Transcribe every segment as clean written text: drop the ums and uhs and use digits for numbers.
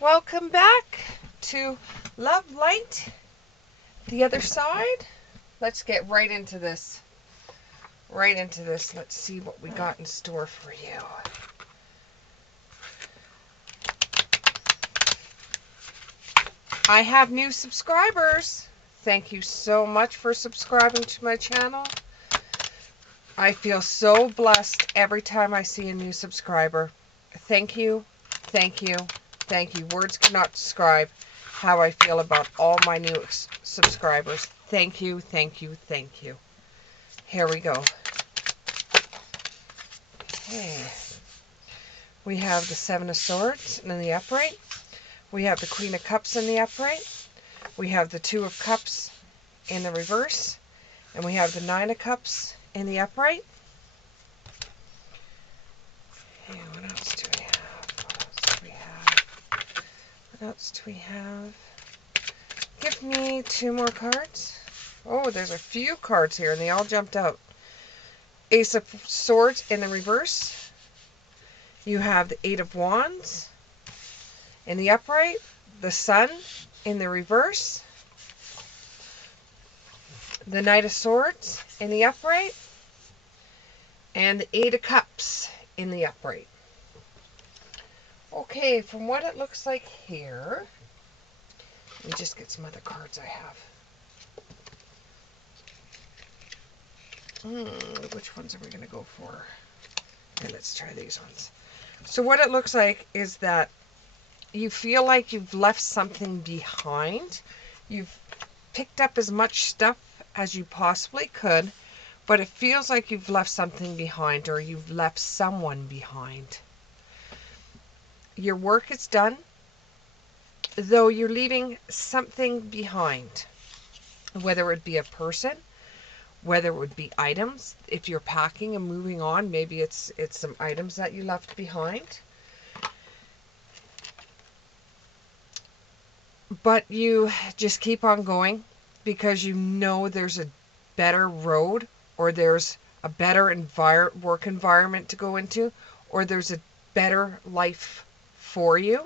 Welcome back to Love Light, the other side. Let's get right into this. Let's see what we got in store for you. I have new subscribers. Thank you so much for subscribing to my channel. I feel so blessed every time I see a new subscriber. Thank you, thank you, thank you. Words cannot describe how I feel about all my new subscribers. Thank you, thank you, thank you. Here we go. Okay. We have the Seven of Swords in the upright. We have the Queen of Cups in the upright. We have the Two of Cups in the reverse. And we have the Nine of Cups in the upright. Okay, what else do we have? What else do we have? Give me two more cards. Oh, there's a few cards here, and they all jumped out. Ace of Swords in the reverse. You have the Eight of Wands in the upright. The Sun in the reverse. The Knight of Swords in the upright. And the Eight of Cups in the upright. Okay, from what it looks like here, let me just get some other cards I have. Which ones are we going to go for? Okay, let's try these ones. So what it looks like is that you feel like you've left something behind. You've picked up as much stuff as you possibly could, but it feels like you've left something behind, or you've left someone behind. Your work is done, though you're leaving something behind, whether it be a person, whether it would be items. If you're packing and moving on, maybe it's some items that you left behind. But you just keep on going because you know there's a better road, or there's a better work environment to go into, or there's a better life for you.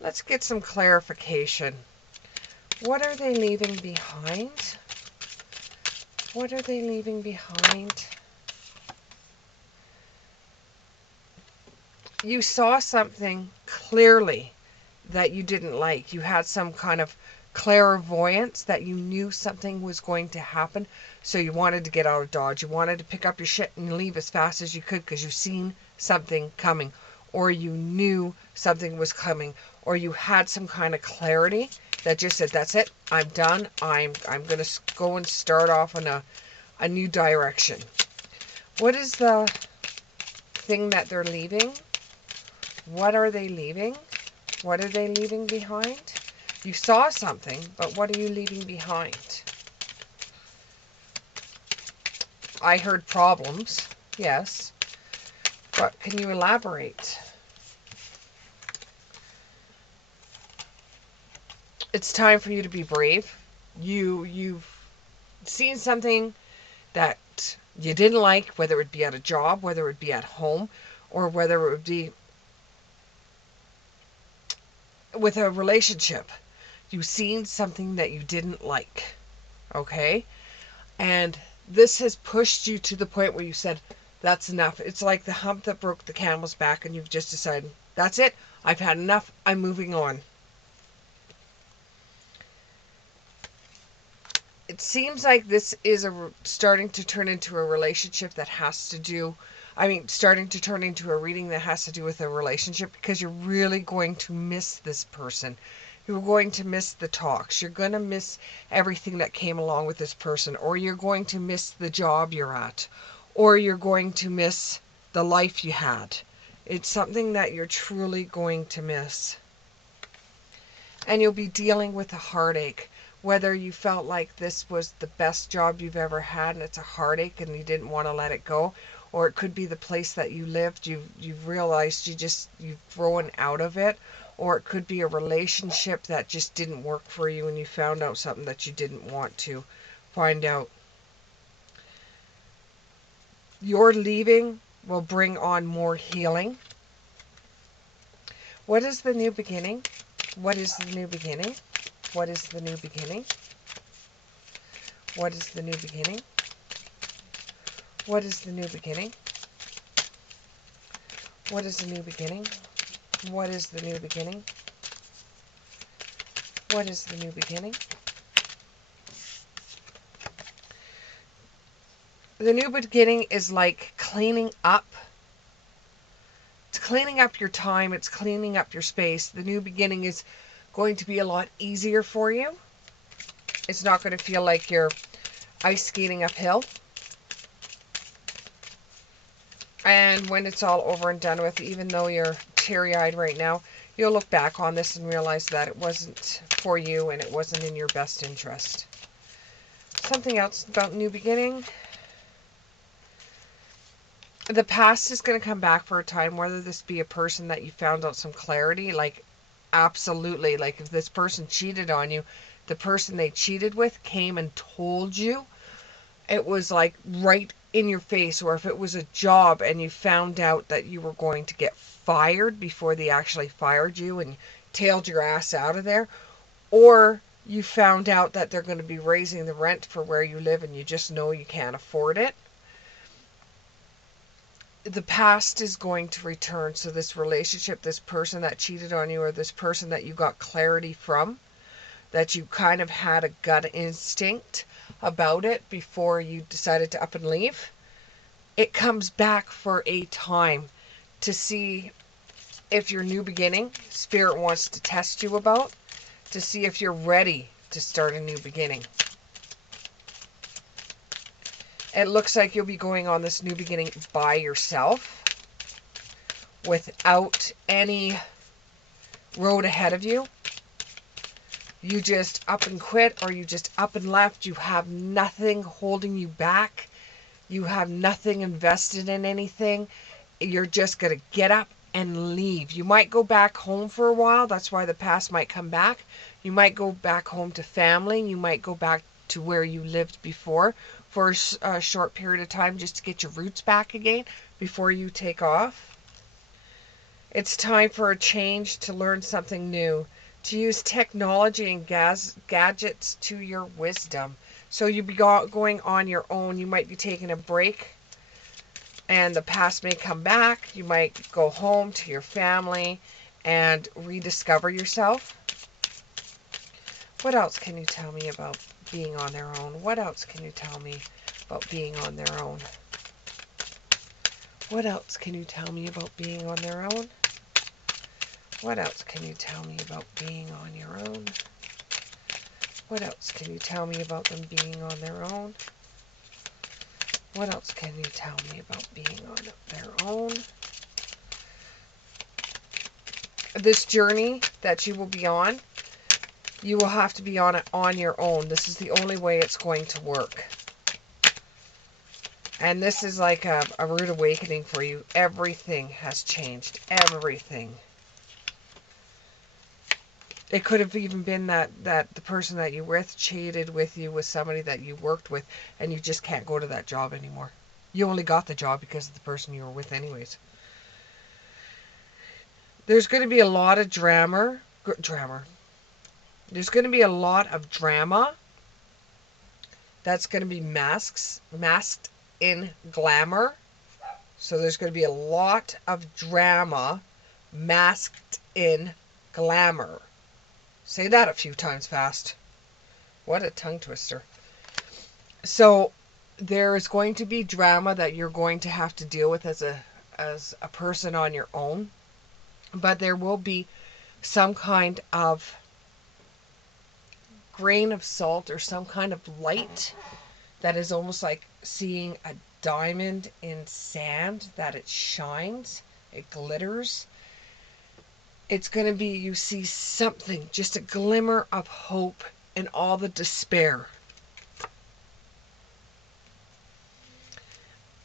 Let's get some clarification. What are they leaving behind? What are they leaving behind? You saw something clearly that you didn't like. You had some kind of clairvoyance that you knew something was going to happen, so you wanted to get out of Dodge. You wanted to pick up your shit and leave as fast as you could because you seen something coming, or you knew something was coming, or you had some kind of clarity that just said, that's it, I'm done, I'm going to go and start off on a new direction. What is the thing that they're leaving? What are they leaving? What are they leaving behind? You saw something, but what are you leaving behind? I heard problems, yes, but can you elaborate? It's time for you to be brave. You've seen something that you didn't like, whether it be at a job, whether it be at home, or whether it would be with a relationship. You've seen something that you didn't like, okay? And this has pushed you to the point where you said, that's enough. It's like the hump that broke the camel's back, and you've just decided, that's it. I've had enough. I'm moving on. It seems like this is starting to turn into a relationship that has to do, starting to turn into a reading that has to do with a relationship, because you're really going to miss this person. You're going to miss the talks. You're going to miss everything that came along with this person, or you're going to miss the job you're at, or you're going to miss the life you had. It's something that you're truly going to miss. And you'll be dealing with a heartache. Whether you felt like this was the best job you've ever had and it's a heartache and you didn't want to let it go, or it could be the place that you lived, you've realized you've grown out of it, or it could be a relationship that just didn't work for you and you found out something that you didn't want to find out. Your leaving will bring on more healing. What is the new beginning? What is the new beginning? What is the new beginning? What is the new beginning? What is the new beginning? What is the new beginning? What is the new beginning? What is the new beginning? The new beginning is like cleaning up. It's cleaning up your time. It's cleaning up your space. The new beginning is going to be a lot easier for you. It's not going to feel like you're ice skating uphill. And when it's all over and done with, even though you're teary-eyed right now, you'll look back on this and realize that it wasn't for you and it wasn't in your best interest. Something else about new beginning. The past is going to come back for a time, whether this be a person that you found out some clarity, like absolutely, like if this person cheated on you, the person they cheated with came and told you. It was like right in your face. Or if it was a job and you found out that you were going to get fired before they actually fired you and tailed your ass out of there. Or you found out that they're going to be raising the rent for where you live and you just know you can't afford it. The past is going to return. So this relationship, this person that cheated on you, or this person that you got clarity from, that you kind of had a gut instinct about it before you decided to up and leave, it comes back for a time to see if your new beginning, Spirit wants to test you about, to see if you're ready to start a new beginning. It looks like you'll be going on this new beginning by yourself, without any road ahead of you. You just up and quit, or you just up and left. You have nothing holding you back. You have nothing invested in anything. You're just going to get up and leave. You might go back home for a while. That's why the past might come back. You might go back home to family. You might go back to where you lived before for a short period of time, just to get your roots back again before you take off. It's time for a change, to learn something new, to use technology and gadgets to your wisdom. So you'll be going on your own. You might be taking a break, and the past may come back. You might go home to your family and rediscover yourself. What else can you tell me about being on their own? What else can you tell me about being on their own? What else can you tell me about being on their own? What else can you tell me about being on your own? What else can you tell me about them being on their own? What else can you tell me about being on their own? This journey that you will be on, you will have to be on it on your own. This is the only way it's going to work. And this is like a rude awakening for you. Everything has changed. Everything. It could have even been that the person that you were with cheated with you with somebody that you worked with, and you just can't go to that job anymore. You only got the job because of the person you were with anyways. There's going to be a lot of drama. There's going to be a lot of drama that's going to be masked in glamour. So there's going to be a lot of drama masked in glamour. Say that a few times fast. What a tongue twister. So there is going to be drama that you're going to have to deal with as a person on your own. But there will be some kind of grain of salt or some kind of light that is almost like seeing a diamond in sand, that it shines, it glitters. It's going to be, you see something, just a glimmer of hope in all the despair.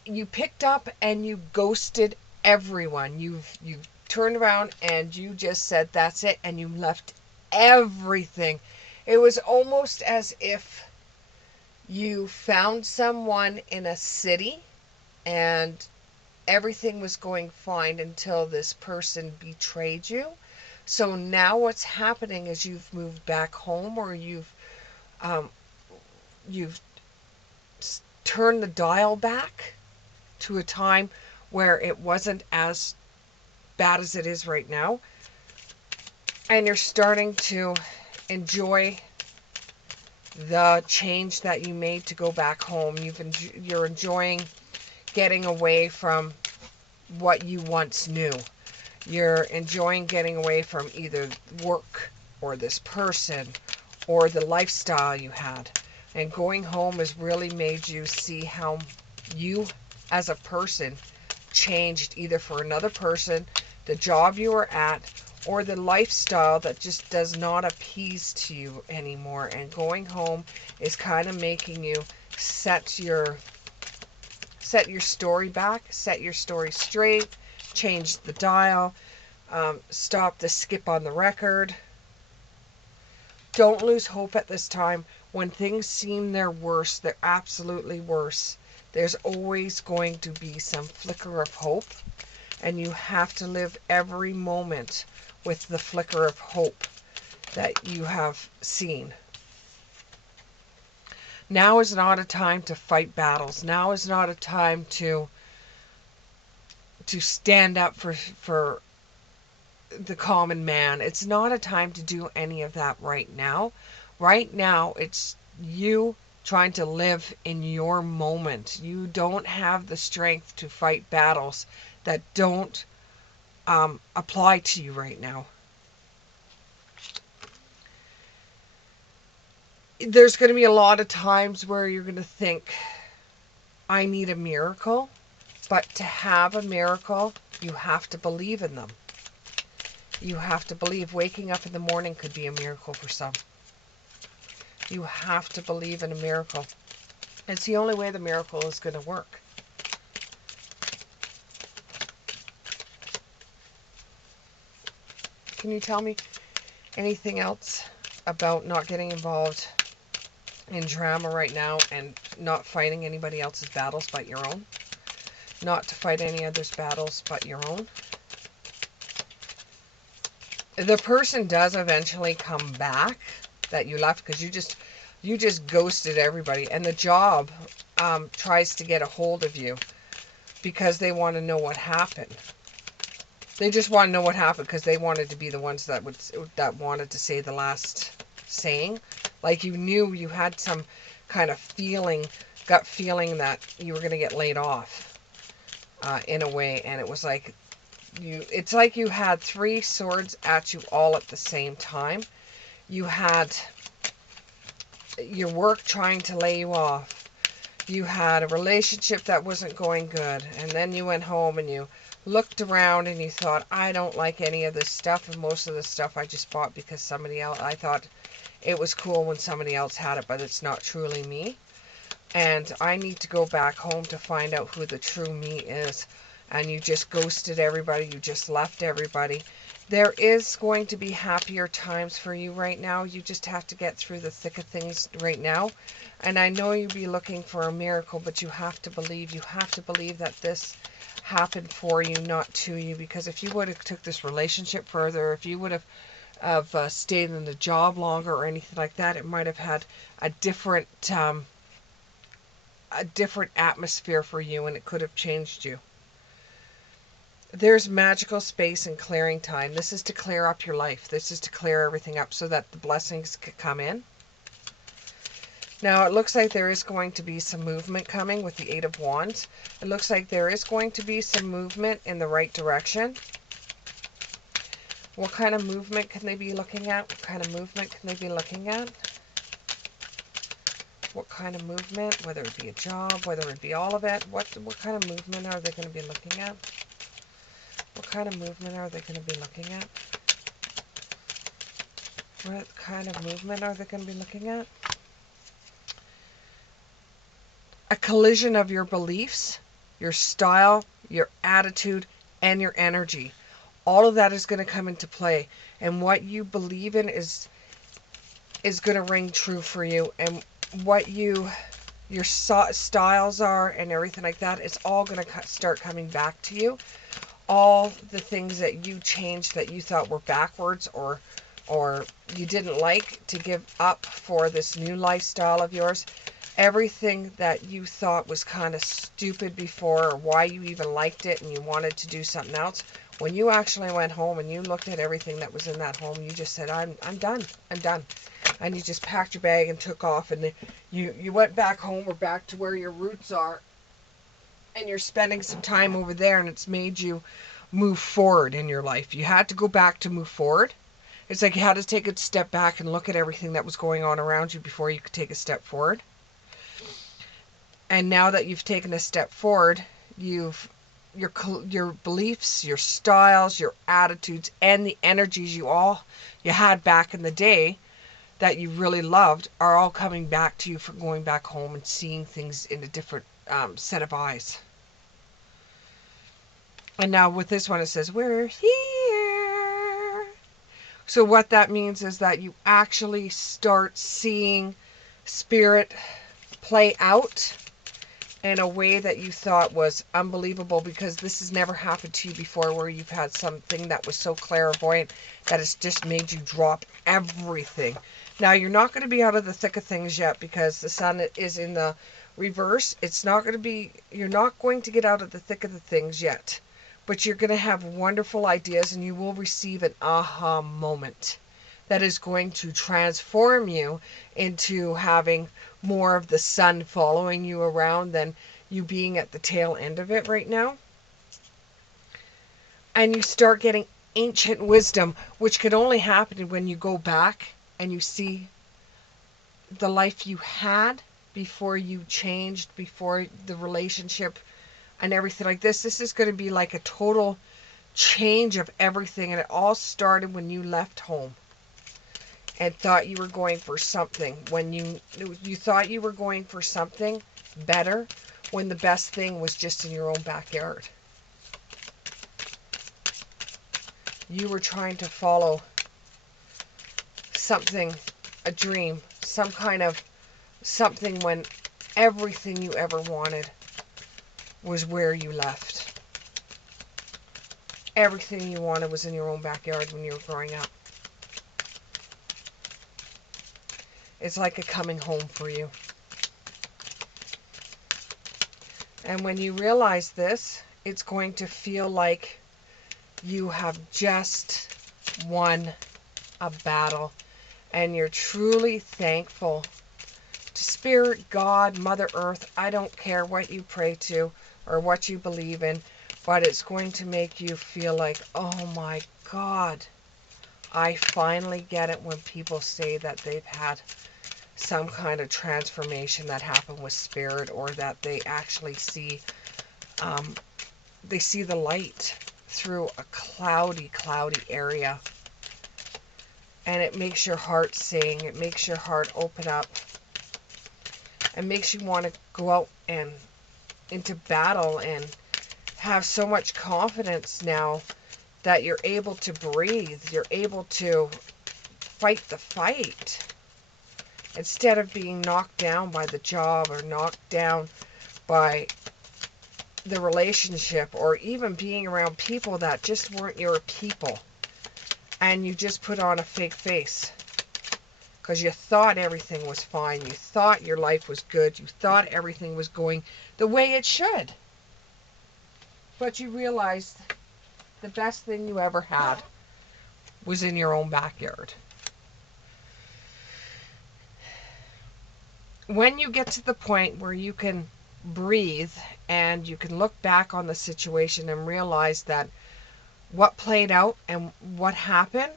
You picked up and you ghosted everyone. You've turned around and you just said that's it, and you left everything. It was almost as if you found someone in a city and everything was going fine until this person betrayed you. So now what's happening is you've moved back home, or um, you've turned the dial back to a time where it wasn't as bad as it is right now, and you're starting to enjoy the change that you made to go back home. You're enjoying getting away from what you once knew. You're enjoying getting away from either work or this person or the lifestyle you had. And going home has really made you see how you as a person changed, either for another person, the job you were at, or the lifestyle that just does not appease to you anymore. And going home is kind of making you set your story back, set your story straight, change the dial, stop the skip on the record. Don't lose hope at this time. When things seem they're worse, they're absolutely worse. There's always going to be some flicker of hope, and you have to live every moment with the flicker of hope that you have seen. Now is not a time to fight battles. Now is not a time to stand up for the common man. It's not a time to do any of that right now. Right now, it's you trying to live in your moment. You don't have the strength to fight battles that don't apply to you right now. There's going to be a lot of times where you're going to think, I need a miracle. But to have a miracle, you have to believe in them. You have to believe. Waking up in the morning could be a miracle for some. You have to believe in a miracle. It's the only way the miracle is going to work. Can you tell me anything else about not getting involved in drama right now and not fighting anybody else's battles but your own? Not to fight any other's battles but your own? The person does eventually come back that you left, because you just ghosted everybody, and the job tries to get a hold of you because they want to know what happened. They just want to know what happened because they wanted to be the ones that wanted to say the last saying. Like, you knew you had some kind of gut feeling that you were going to get laid off in a way, and it was like it's like you had three swords at you all at the same time. You had your work trying to lay you off. You had a relationship that wasn't going good, and then you went home and you looked around and you thought, I don't like any of this stuff, and most of the stuff I just bought because somebody else, I thought it was cool when somebody else had it, but it's not truly me. And I need to go back home to find out who the true me is. And you just ghosted everybody. You just left everybody. There is going to be happier times for you right now. You just have to get through the thick of things right now. And I know you'll be looking for a miracle, but you have to believe. You have to believe that this happened for you, not to you. Because if you would have took this relationship further, if you would have stayed in the job longer or anything like that, it might have had a different atmosphere for you, and it could have changed you. There's magical space and clearing time. This is to clear up your life. This is to clear everything up so that the blessings could come in. Now, it looks like there is going to be some movement coming with the Eight of Wands. It looks like there is going to be some movement in the right direction. What kind of movement can they be looking at? What kind of movement can they be looking at? What kind of movement, whether it be a job, whether it be all of it, what kind of movement are they going to be looking at? What kind of movement are they going to be looking at? What kind of movement are they going to be looking at? A collision of your beliefs, your style, your attitude, and your energy. All of that is going to come into play. And what you believe in is going to ring true for you. And what your styles are and everything like that, it's all going to start coming back to you. all the things that you changed that you thought were backwards or you didn't like to give up for this new lifestyle of yours. Everything that you thought was kind of stupid before, or why you even liked it and you wanted to do something else, when you actually went home and you looked at everything that was in that home, you just said, I'm done. I'm done. And you just packed your bag and took off, and you went back home or back to where your roots are, and you're spending some time over there, and it's made you move forward in your life. You had to go back to move forward. It's like you had to take a step back and look at everything that was going on around you before you could take a step forward. And now that you've taken a step forward, your beliefs, your styles, your attitudes, and the energies you had back in the day that you really loved are all coming back to you for going back home and seeing things in a different set of eyes. And now with this one, it says, we're here. So what that means is that you actually start seeing spirit play out in a way that you thought was unbelievable, because this has never happened to you before, where you've had something that was so clairvoyant that it's just made you drop everything. Now, you're not going to be out of the thick of things yet, because the sun is in the reverse. You're not going to get out of the thick of the things yet, but you're going to have wonderful ideas, and you will receive an aha moment that is going to transform you into having more of the sun following you around than you being at the tail end of it right now. And you start getting ancient wisdom, which can only happen when you go back and you see the life you had before you changed, before the relationship and everything like this. This is going to be like a total change of everything, and it all started when you left home and thought you were going for something, when you thought you were going for something better, when the best thing was just in your own backyard. You were trying to follow something, a dream, some kind of something, when everything you ever wanted was where you left. Everything you wanted was in your own backyard when you were growing up. It's like a coming home for you. And when you realize this, it's going to feel like you have just won a battle. And you're truly thankful to Spirit, God, Mother Earth. I don't care what you pray to or what you believe in, but it's going to make you feel like, oh my God, I finally get it when people say that they've had some kind of transformation that happened with spirit, or that they actually see the light through a cloudy area, and it makes your heart sing, it makes your heart open up, and makes you want to go out and into battle and have so much confidence now that you're able to breathe, you're able to fight the fight. Instead of being knocked down by the job, or knocked down by the relationship, or even being around people that just weren't your people, and you just put on a fake face because you thought everything was fine, you thought your life was good, you thought everything was going the way it should, but you realized the best thing you ever had was in your own backyard. When you get to the point where you can breathe and you can look back on the situation and realize that what played out and what happened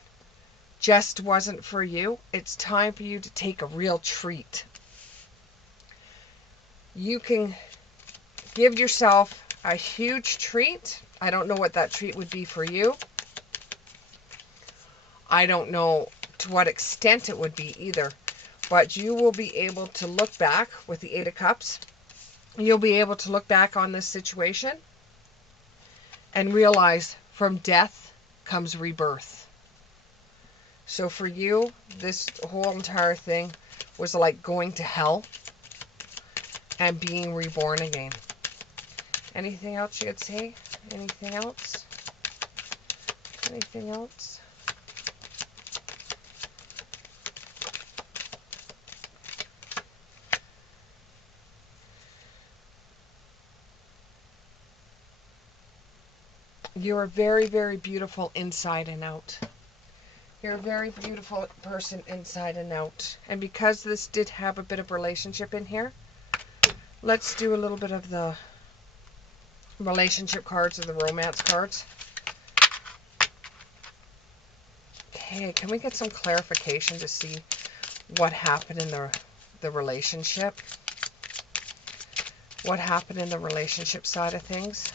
just wasn't for you, it's time for you to take a real treat. You can give yourself a huge treat. I don't know what that treat would be for you. I don't know to what extent it would be either. But you will be able to look back with the Eight of Cups. You'll be able to look back on this situation and realize from death comes rebirth. So for you, this whole entire thing was like going to hell and being reborn again. Anything else you could say? Anything else? Anything else? You're very, very beautiful inside and out. You're a very beautiful person inside and out. And because this did have a bit of relationship in here, let's do a little bit of the relationship cards or the romance cards. Okay, can we get some clarification to see what happened in the relationship? What happened in the relationship side of things?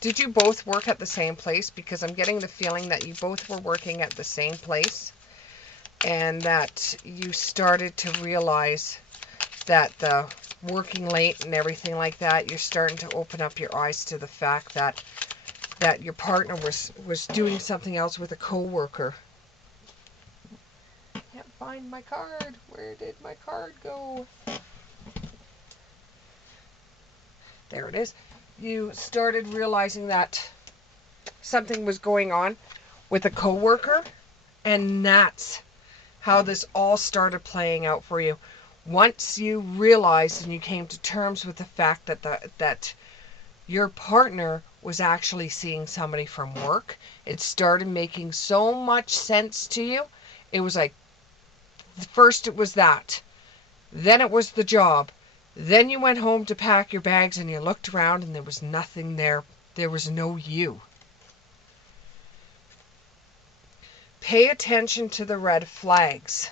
Did you both work at the same place? Because I'm getting the feeling that you both were working at the same place and that you started to realize that the working late and everything like that, you're starting to open up your eyes to the fact that your partner was doing something else with a coworker. Can't find my card. Where did my card go? There it is. You started realizing that something was going on with a coworker, and that's how this all started playing out for you. Once you realized and you came to terms with the fact that your partner was actually seeing somebody from work, it started making so much sense to you. It was like, first it was that, then it was the job, then you went home to pack your bags and you looked around and there was nothing there. There was no you. Pay attention to the red flags.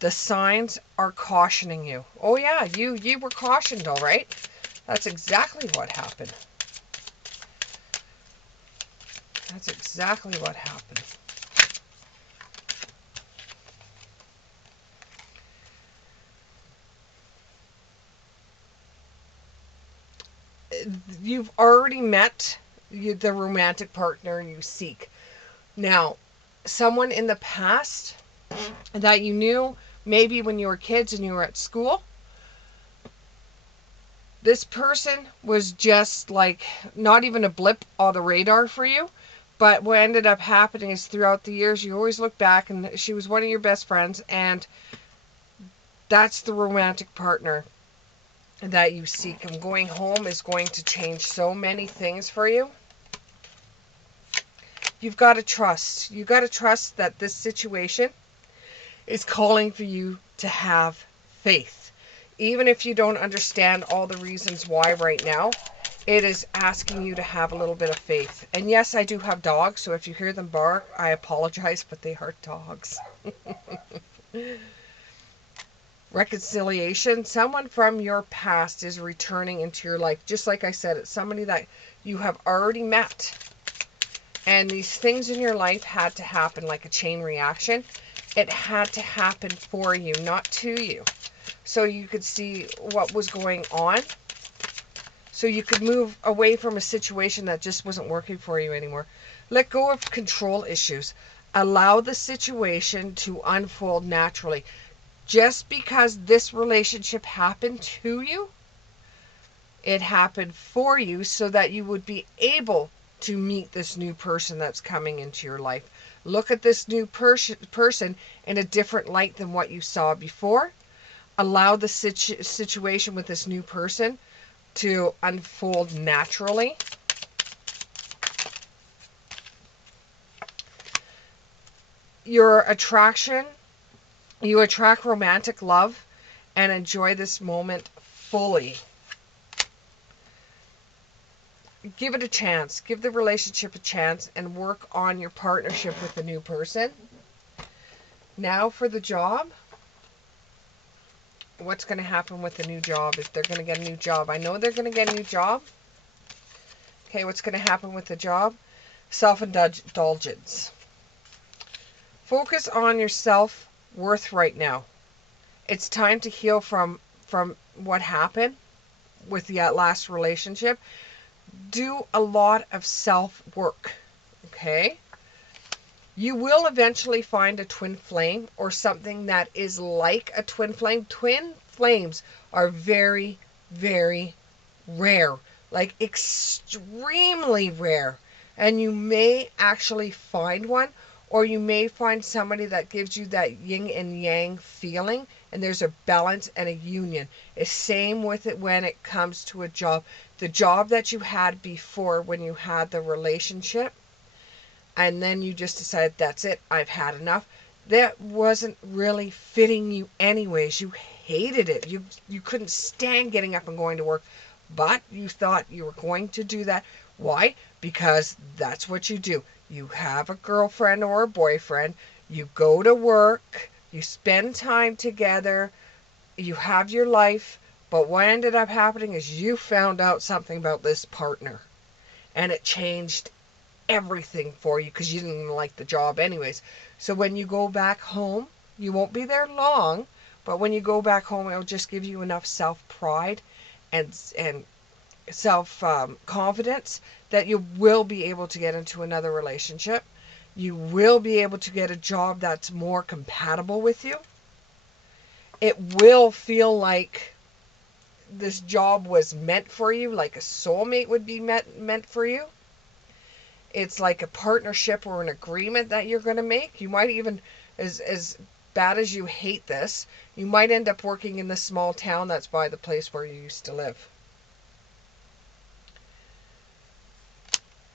The signs are cautioning you. Oh yeah, you were cautioned, all right? That's exactly what happened. That's exactly what happened. You've already met the romantic partner you seek. Now, someone in the past that you knew maybe when you were kids and you were at school, this person was just like not even a blip on the radar for you. But what ended up happening is throughout the years, you always look back and she was one of your best friends, and that's the romantic partner that you seek. And going home is going to change so many things for you. You've got to trust. You've got to trust that this situation is calling for you to have faith. Even if you don't understand all the reasons why right now, it is asking you to have a little bit of faith. And yes, I do have dogs, so if you hear them bark, I apologize, but they are dogs. Reconciliation. Someone from your past is returning into your life. Just like I said, it's somebody that you have already met. And these things in your life had to happen like a chain reaction. It had to happen for you, not to you. So you could see what was going on. So you could move away from a situation that just wasn't working for you anymore. Let go of control issues. Allow the situation to unfold naturally. Just because this relationship happened to you, it happened for you so that you would be able to meet this new person that's coming into your life. Look at this new person in a different light than what you saw before. Allow the situation with this new person to unfold naturally. Your attraction, you attract romantic love and enjoy this moment fully. Give it a chance. Give the relationship a chance and work on your partnership with the new person. Now for the job. What's going to happen with the new job? If they're going to get a new job. I know they're going to get a new job. Okay, what's going to happen with the job? Self-indulgence. Focus on your self-worth right now. It's time to heal from what happened with the last relationship. Do a lot of self-work, okay? You will eventually find a twin flame or something that is like a twin flame. Twin flames are very, very rare, like extremely rare. And you may actually find one, or you may find somebody that gives you that yin and yang feeling, and there's a balance and a union. It's same with it when it comes to a job. The job that you had before when you had the relationship, and then you just decided, that's it, I've had enough. That wasn't really fitting you anyways. You hated it. You couldn't stand getting up and going to work, but you thought you were going to do that. Why? Because that's what you do. You have a girlfriend or a boyfriend, you go to work, you spend time together, you have your life, but what ended up happening is you found out something about this partner, and it changed everything for you because you didn't even like the job anyways. So when you go back home, you won't be there long, but when you go back home, it'll just give you enough self-pride and self confidence that you will be able to get into another relationship. You will be able to get a job that's more compatible with you. It will feel like this job was meant for you, like a soulmate would be meant for you. It's like a partnership or an agreement that you're going to make. You might even, as bad as you hate this, you might end up working in the small town that's by the place where you used to live.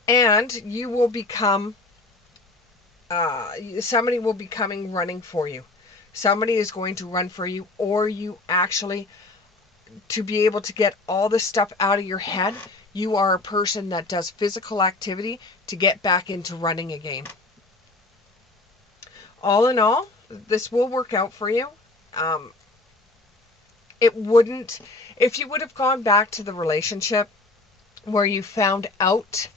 And you will become, somebody will be coming running for you. Somebody is going to run for you, or you actually, to be able to get all this stuff out of your head, you are a person that does physical activity to get back into running again. All in all, this will work out for you. Um, it wouldn't, if you would have gone back to the relationship where you found out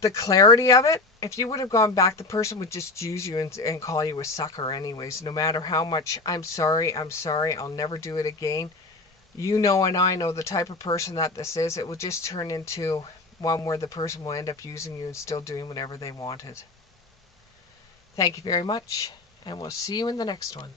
the clarity of it, if you would have gone back, the person would just use you and call you a sucker anyways, no matter how much I'm sorry, I'll never do it again. You know, and I know the type of person that this is. It will just turn into one where the person will end up using you and still doing whatever they wanted. Thank you very much, and we'll see you in the next one.